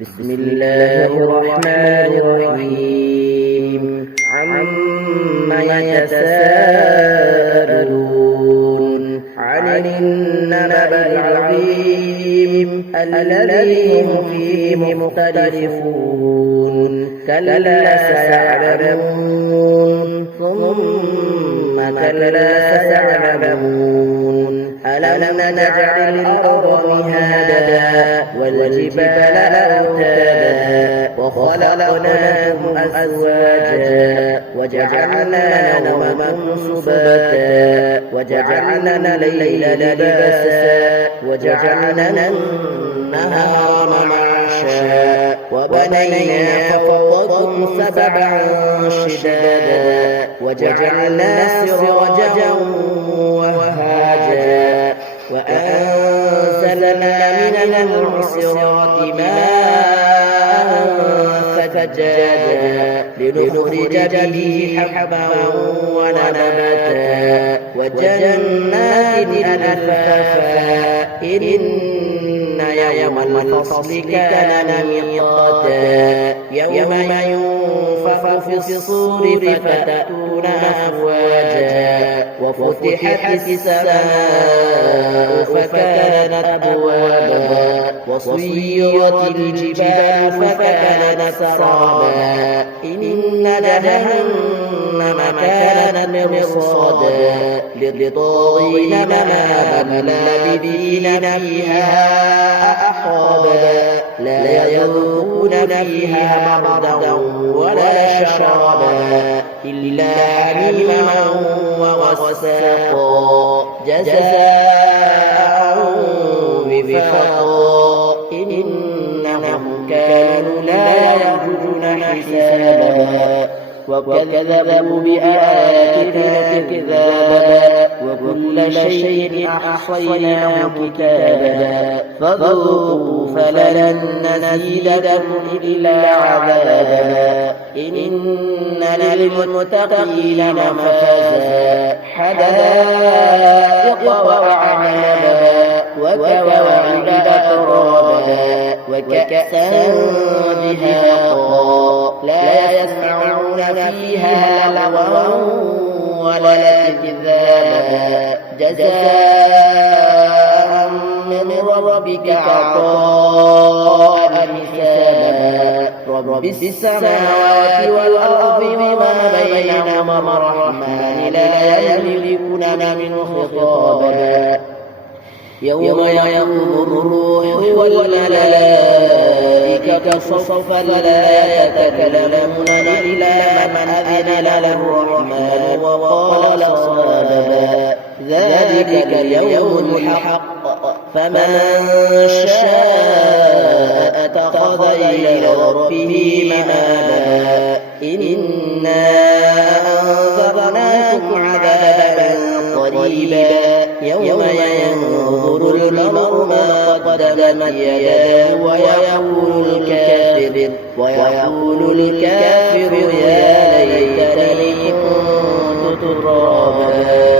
بسم الله الرحمن الرحيم عما يتساءلون عن النبأ العظيم الذي هم فيه مختلفون كلا سيعلمون ثم كلا سيعلمون ألم نجعل الأرض مهادا والجبال أوتادا وخلقناكم أزواجا وجعلنا نومكم سباتا وجعلنا الليل لباسا وجعلنا النهار معاشا وبنينا فوقكم سبعا شدادا وجعلنا سراجا وهاجا وأنزلنا من المعصرات ماء ثجاجا لنخرج به حبا ونباتا وجنات ألفافا إن يوم الفصل كان ميقاتا يوم ينفخ في الصور فتأتون أفواجا وفتحت السماء فكانت أبوابا وسيرت الجبال فكانت سرابا إن جهنم كانت مرصادا للطاغين مآبا لابثين فيها أحقابا لا يذوقون فيها بردا ولا شرابا إلا حميما وغساقا جزاء وفاقا إنهم كانوا لا يرجون حسابا وكذبوا بآياتنا كذابا وكل شيء أحصيناه كتابا فذوقوا فلن نزيدكم إلا عذابا إن للمتقين مفازا حدائق وأعنابا وكواعب أترابا وكأسا دهاقا لا يسمعون فيها لغوا ولا كذابا جزاء من ربك عطاء حسابا رب السماوات والأرض وما بينهما الرحمن لا يملكون منه خطابا يوم يقوم الروح والملائكة صفا لا يتكلمون إلا من أذن له الرحمن وقال صوابا ذلك اليوم الحق فمن شاء اتخذ إلى ربه مآبا إنا أنذرناكم عذابا قريبا يوم ينظر المرء ما قدمت يداه ويقول الكافر يا ليتني كنت ترابا.